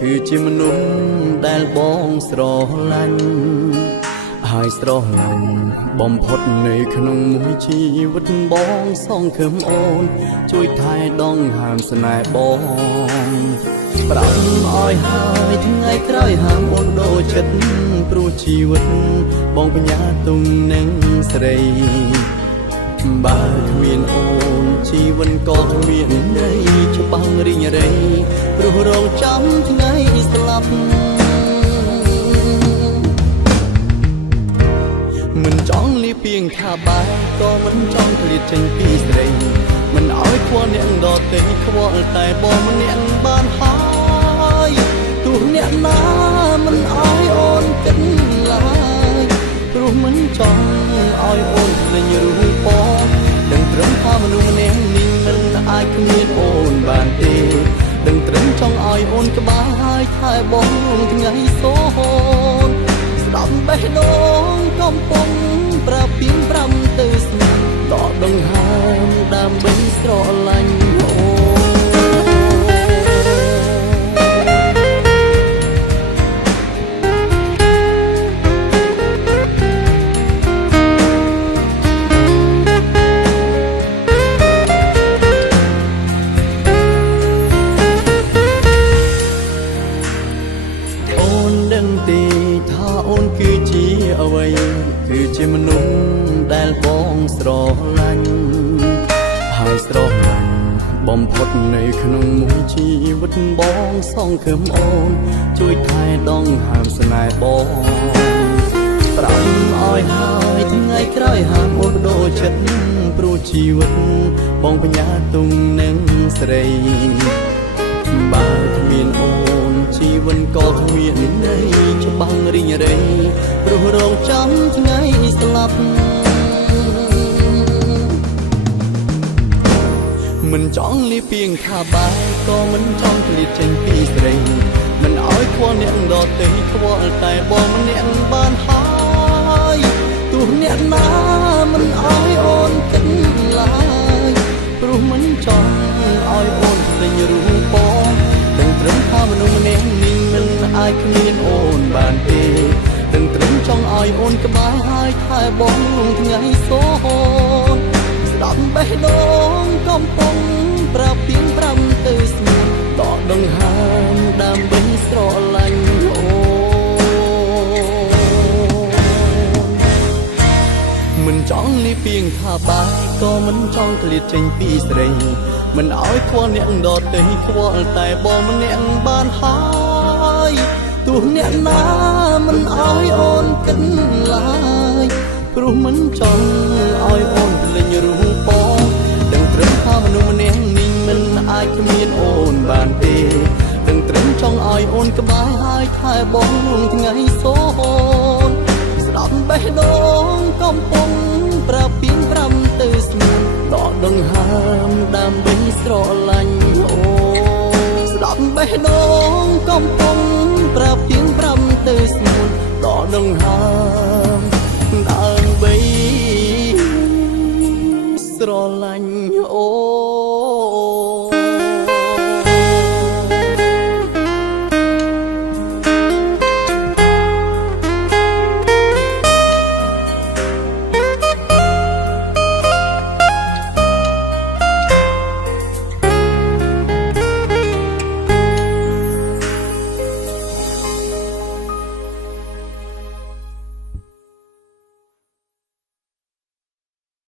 គឺជាមនុស្សដែលបងស្រឡាញ់ហើយស្រឡាញ់បំផុតនៅក្នុងមួយជីវិតបងសងខឹមអូនជួយថែដងហាមស្នេហ៍បងប្រាប់ឲ្យហើយថ្ងៃក្រោយហាមអូនដូរចិត្តព្រោះជីវិតបងបញ្ញាទុំនឹងស្រីបើគ្មានអូនជីវិតក៏គ្មានន័យច្បាំងរីងរៃព្រោះរងចាំថ្ងៃស្លាប់មិនចង់លីពីងថាបែក៏មិនចង់ឃ្លាតចេញពីស្រីមិនឲ្យខ្វល់អ្នកដទៃខ្វល់តែបងម្នាក់បានហើយទោះអ្នកណាមិនឲ្យអូនគិតឡើយព្រោះមិនចង់ឲ្យអូនភ្លេចរូបបងដឹងត្រឹមថាមនុស្សម្នាក់នេះមិនអាចគ្មានអូនបានទេដឹងត្រឹមចង់ឲ្យអូនក្បែរហើយថែបងថ្ងៃសូនស្ដាប់បេះដូងកំពុងប្រាប់ពី5ទៅស្មានដកដង្ហើមដើម្បីស្រឡាញ់អូថាអូនគឺជាអ្វីគឺជាមនុស្សដែលបងស្រឡាញ់ហើយស្រឡាញ់បំផុតនៅក្នុងមួយជីវិតបងសងខឹមអូនជួយថែដងហាមស្នេហ៍បងប្រាប់ឲ្យហើយថ្ងៃក្រោយហាមអូនដូរចិត្តព្រោះជីវិតបងបញ្ញាទុំនឹងស្រីបើគ្មានអូនជីវិតក៏គ្មានន័យច្បាំងរីងរៃព្រោះរងចាំថ្ងៃស្លាប់មិនចង់លីពីងថាបែក៏មិនចង់ឃ្លាតចេញពីស្រីមិនឲ្យខ្វល់អ្នកដទៃខ្វល់តែបងម្នាក់បានហើយទោះអ្នកណាមិនឲ្យអូនគិតឡើយព្រោះមិនចង់ឲ្យអូនភ្លេចរូបបងដឹងត្រឹមថាមនុស្សម្នាក់នេះមិនអាចគ្មានអូនបានទេដឹងត្រឹមចង់ឲ្យអូនក្បែរហើយថែបងថ្ងៃសូនស្ដាប់បេះដូងកំពុងប្រាប់ពី5ទៅស្មានដកដង្ហើមដើម្បីស្រឡាញ់អូមិនចង់លីពីងថាបែក៏មិនចង់ឃ្លាតចេញពីស្រីមិនឲ្យខ្វល់អ្នកដទៃខ្វល់តែបងម្នាក់បានហើយទោះអ្នកណាមិនឲ្យអូនគិតឡើយព្រោះមិនចង់ឲ្យអូនភ្លេចរូបបងដឹងត្រឹមថាមនុស្សម្នាក់នេះមិនអាចគ្មានអូនបានទេដឹងត្រឹមចង់ឲ្យអូនក្បែរហើយថែបងថ្ងៃសូនស្ដាប់បេះដូងកំពុងប្រាប់ពី5ទៅស្មានដកដង្ហើមដើម្បីស្រឡាញ់អូស្ដាប់បេះដូងកំពុងប្រាប់ពី5ទៅស្មានដកដង្ហើ